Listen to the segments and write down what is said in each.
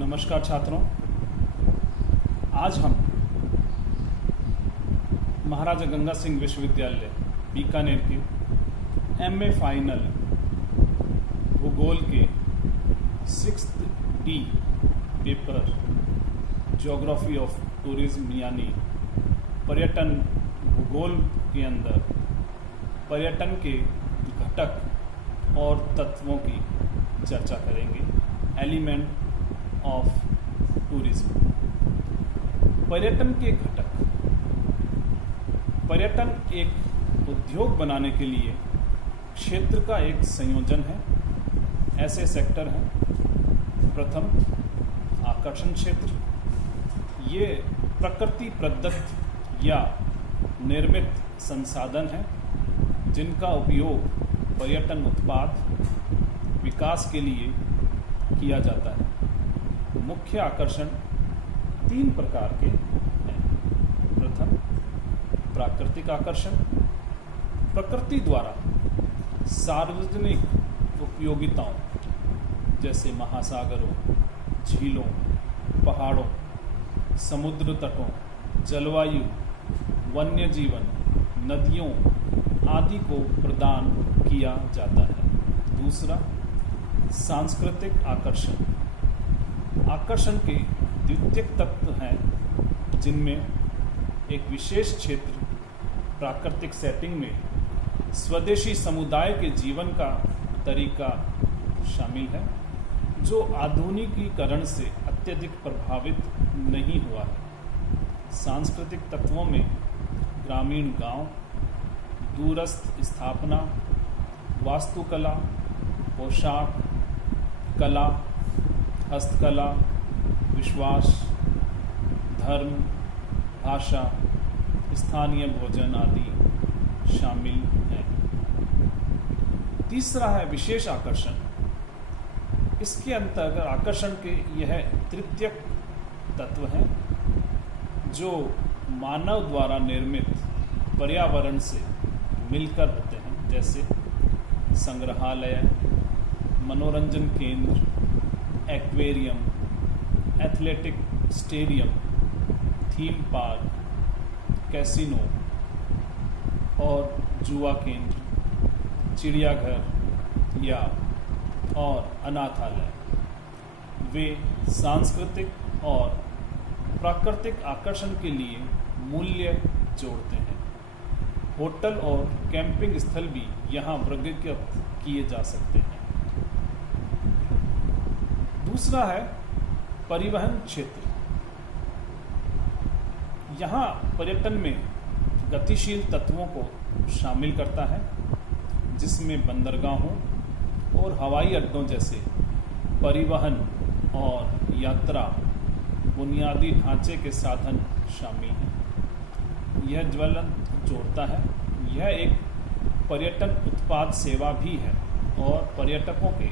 नमस्कार छात्रों, आज हम महाराजा गंगा सिंह विश्वविद्यालय बीकानेर के एमए फाइनल भूगोल के 6th D paper geography of tourism यानी पर्यटन भूगोल के अंदर पर्यटन के घटक और तत्वों की चर्चा करेंगे। Element of tourism. पर्यटन के घटक। पर्यटन एक उद्योग बनाने के लिए क्षेत्र का एक संयोजन है। ऐसे सेक्टर हैं। प्रथम, आकर्षण क्षेत्र। ये प्रकृति प्रदत्त या निर्मित संसाधन हैं जिनका उपयोग पर्यटन उत्पाद विकास के लिए किया जाता है। मुख्य आकर्षण 3 प्रकार के हैं। प्रथम, प्राकृतिक आकर्षण। प्रकृति द्वारा सार्वजनिक उपयोगिताओं जैसे महासागरों, झीलों, पहाड़ों, समुद्र तटों, जलवायु, वन्य जीवन, नदियों आदि को प्रदान किया जाता है। दूसरा, सांस्कृतिक आकर्षण। आकर्षण के द्वितीयक तत्व हैं जिनमें एक विशेष क्षेत्र प्राकृतिक सेटिंग में स्वदेशी समुदाय के जीवन का तरीका शामिल है जो आधुनिकीकरण से अत्यधिक प्रभावित नहीं हुआ है। सांस्कृतिक तत्वों में ग्रामीण गांव, दूरस्थ स्थापना, वास्तुकला, पोशाक कला, हस्तकला, विश्वास, धर्म, भाषा, स्थानीय भोजन आदि शामिल हैं। तीसरा है विशेष आकर्षण। इसके अंतर्गत आकर्षण के यह तृतीयक तत्व हैं जो मानव द्वारा निर्मित पर्यावरण से मिलकर होते हैं, जैसे संग्रहालय, मनोरंजन केंद्र, aquarium, athletic stadium, theme park, casino और जुआ केंद्र, चिड़ियाघर या और अनाथालय। वे सांस्कृतिक और प्राकृतिक आकर्षण के लिए मूल्य जोड़ते हैं। होटल और कैंपिंग स्थल भी यहाँ वर्गीकृत किए जा सकते हैं। दूसरा है परिवहन क्षेत्र। यहाँ पर्यटन में गतिशील तत्वों को शामिल करता है जिसमें बंदरगाहों और हवाई अड्डों जैसे परिवहन और यात्रा बुनियादी ढांचे के साधन शामिल हैं। यह ज्वलंत जोड़ता है। यह एक पर्यटन उत्पाद सेवा भी है और पर्यटकों के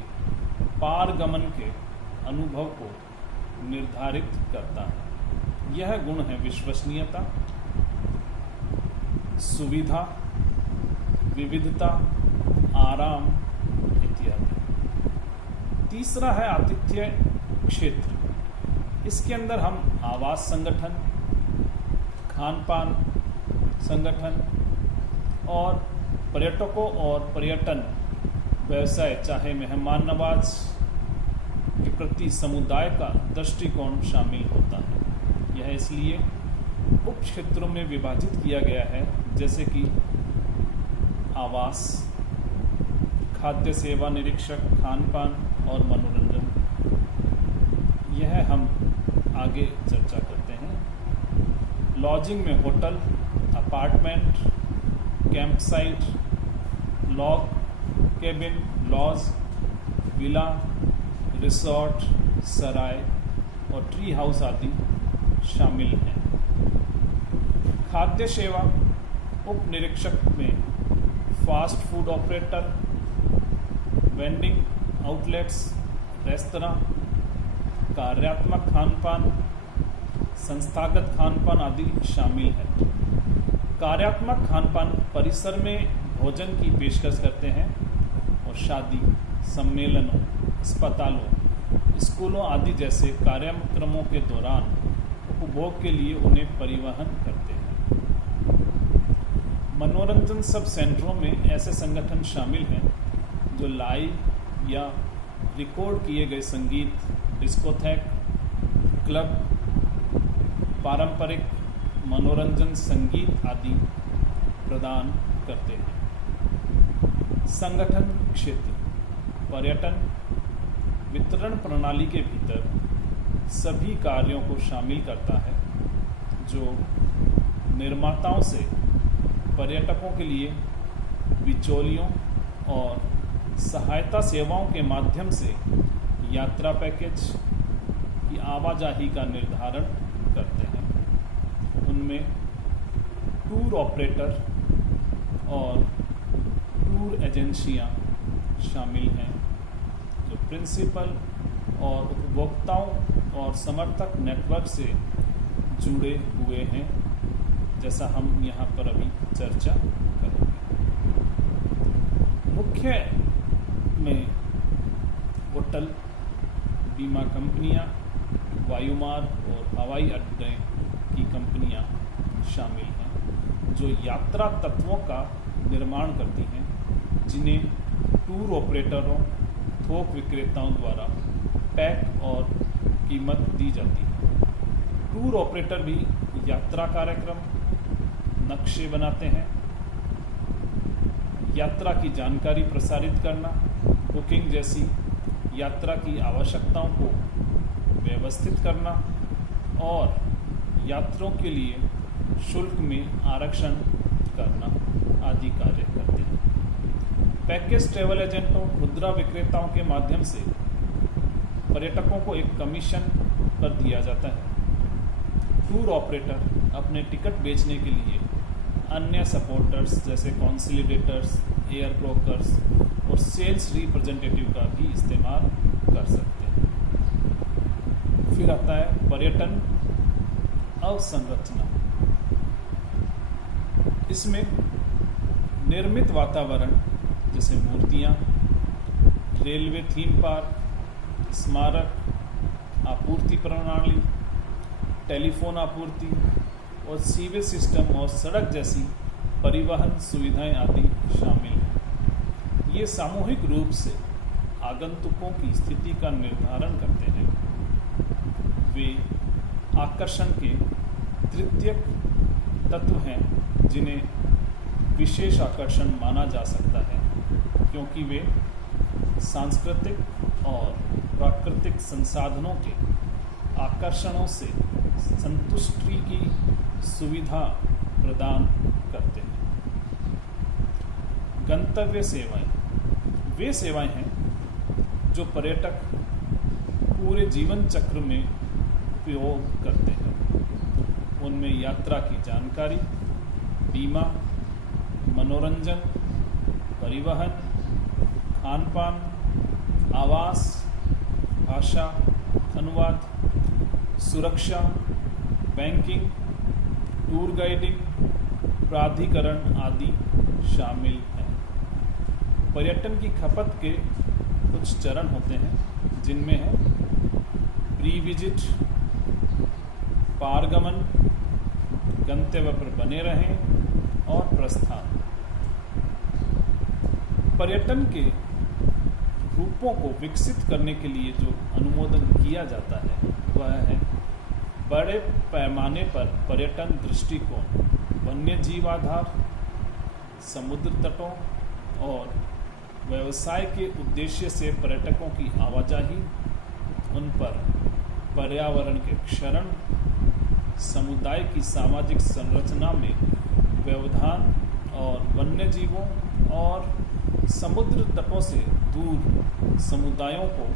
पारगमन के अनुभव को निर्धारित करता है। यह गुण है विश्वसनीयता, सुविधा, विविधता, आराम इत्यादि। तीसरा है आतिथ्य क्षेत्र। इसके अंदर हम आवास संगठन, खान पान संगठन और पर्यटकों और पर्यटन व्यवसाय चाहे मेहमान नवाज के प्रति समुदाय का दृष्टिकोण शामिल होता है। यह इसलिए उप क्षेत्रों में विभाजित किया गया है जैसे कि आवास, खाद्य सेवा निरीक्षक, खान पान और मनोरंजन। यह हम आगे चर्चा करते हैं। लॉजिंग में hotel, apartment, camp site, log cabin, lodge, villa, resort, सराय और ट्री हाउस आदि शामिल हैं। खाद्य सेवा उप निरीक्षक में fast food operator, vending outlets, restaurant, कार्यात्मक खानपान, संस्थागत खानपान आदि शामिल है। कार्यात्मक खानपान परिसर में भोजन की पेशकश करते हैं और शादी, सम्मेलनों, अस्पतालों, स्कूलों आदि जैसे कार्यक्रमों के दौरान उपभोग के लिए उन्हें परिवहन करते हैं। मनोरंजन सब सेंटरों में ऐसे संगठन शामिल हैं जो लाइव या रिकॉर्ड किए गए संगीत, डिस्कोथेक, क्लब, पारंपरिक मनोरंजन संगीत आदि प्रदान करते हैं। संगठन क्षेत्र पर्यटन वितरण प्रणाली के भीतर सभी कार्यों को शामिल करता है जो निर्माताओं से पर्यटकों के लिए बिचौलियों और सहायता सेवाओं के माध्यम से यात्रा पैकेज की आवाजाही का निर्धारण करते हैं। उनमें टूर ऑपरेटर और टूर एजेंसियां शामिल हैं जो प्रिंसिपल और उपभोक्ताओं और समर्थक नेटवर्क से जुड़े हुए हैं, जैसा हम यहाँ पर अभी चर्चा करेंगे। मुख्य में होटल, बीमा कंपनियां, वायुमार्ग और हवाई अड्डे की कंपनियां शामिल हैं जो यात्रा तत्वों का निर्माण करती हैं, जिन्हें टूर ऑपरेटरों, थोक विक्रेताओं द्वारा पैक और कीमत दी जाती है। टूर ऑपरेटर भी यात्रा कार्यक्रम, नक्शे बनाते हैं, यात्रा की जानकारी प्रसारित करना, बुकिंग जैसी यात्रा की आवश्यकताओं को व्यवस्थित करना और यात्रियों के लिए शुल्क में आरक्षण करना आदि कार्य करते हैं। पैकेज ट्रैवल एजेंटों, खुदरा विक्रेताओं के माध्यम से पर्यटकों को एक कमीशन पर दिया जाता है। टूर ऑपरेटर अपने टिकट बेचने के लिए अन्य सपोर्टर्स जैसे कॉन्सोलिडेटर्स, एयर ब्रोकर्स और सेल्स रिप्रेजेंटेटिव का भी इस्तेमाल कर सकते हैं। फिर आता है पर्यटन अवसंरचना। इसमें निर्मित वातावरण जैसे मूर्तियाँ, रेलवे थीम पार्क, स्मारक, आपूर्ति प्रणाली, टेलीफोन आपूर्ति और सीवेज सिस्टम और सड़क जैसी परिवहन सुविधाएं आदि शामिल हैं। ये सामूहिक रूप से आगंतुकों की स्थिति का निर्धारण करते हैं। वे आकर्षण के तृतीयक तत्व हैं जिन्हें विशेष आकर्षण माना जा सकता है क्योंकि वे सांस्कृतिक और प्राकृतिक संसाधनों के आकर्षणों से संतुष्टि की सुविधा प्रदान करते हैं। गंतव्य सेवाएं वे सेवाएं हैं जो पर्यटक पूरे जीवन चक्र में उपयोग करते हैं। उनमें यात्रा की जानकारी, बीमा, मनोरंजन, परिवहन, खान-पान, आवास, भाषा अनुवाद, सुरक्षा, बैंकिंग, टूर गाइडिंग, प्राधिकरण आदि शामिल हैं। पर्यटन की खपत के कुछ चरण होते हैं जिनमें है प्री विजिट, पारगमन, गंतव्य पर बने रहें और प्रस्थान। पर्यटन के रूपों को विकसित करने के लिए जो अनुमोदन किया जाता है वह है बड़े पैमाने पर पर्यटन दृष्टिकोण, वन्य जीव आधार, समुद्र तटों और व्यवसाय के उद्देश्य से पर्यटकों की आवाजाही, उन पर पर्यावरण के क्षरण, समुदाय की सामाजिक संरचना में व्यवधान और वन्य जीवों और समुद्र तटों से दूर समुदायों को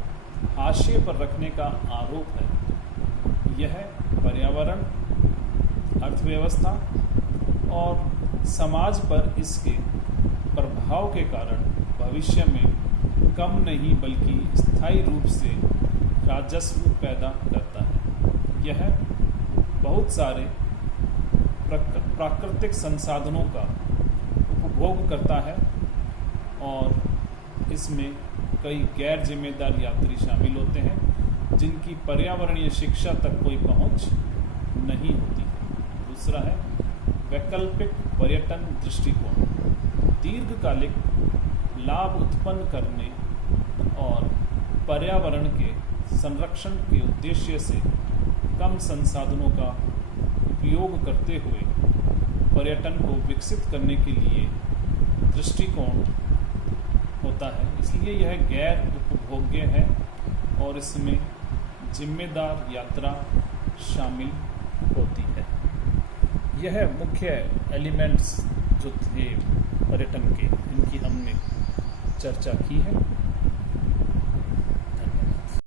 हाशिए पर रखने का आरोप है। यह पर्यावरण, अर्थव्यवस्था और समाज पर इसके प्रभाव के कारण भविष्य में कम नहीं बल्कि स्थायी रूप से राजस्व पैदा करता है। यह बहुत सारे प्राकृतिक संसाधनों का उपभोग करता है और इसमें कई गैर जिम्मेदार यात्री शामिल होते हैं जिनकी पर्यावरणीय शिक्षा तक कोई पहुंच नहीं होती है। दूसरा है वैकल्पिक पर्यटन दृष्टिकोण, दीर्घकालिक लाभ उत्पन्न करने और पर्यावरण के संरक्षण के उद्देश्य से कम संसाधनों का उपयोग करते हुए पर्यटन को विकसित करने के लिए दृष्टिकोण होता है। इसलिए यह गैर उपभोग्य है और इसमें जिम्मेदार यात्रा शामिल होती है। यह मुख्य एलिमेंट्स जो थे पर्यटन के, इनकी हमने चर्चा की है।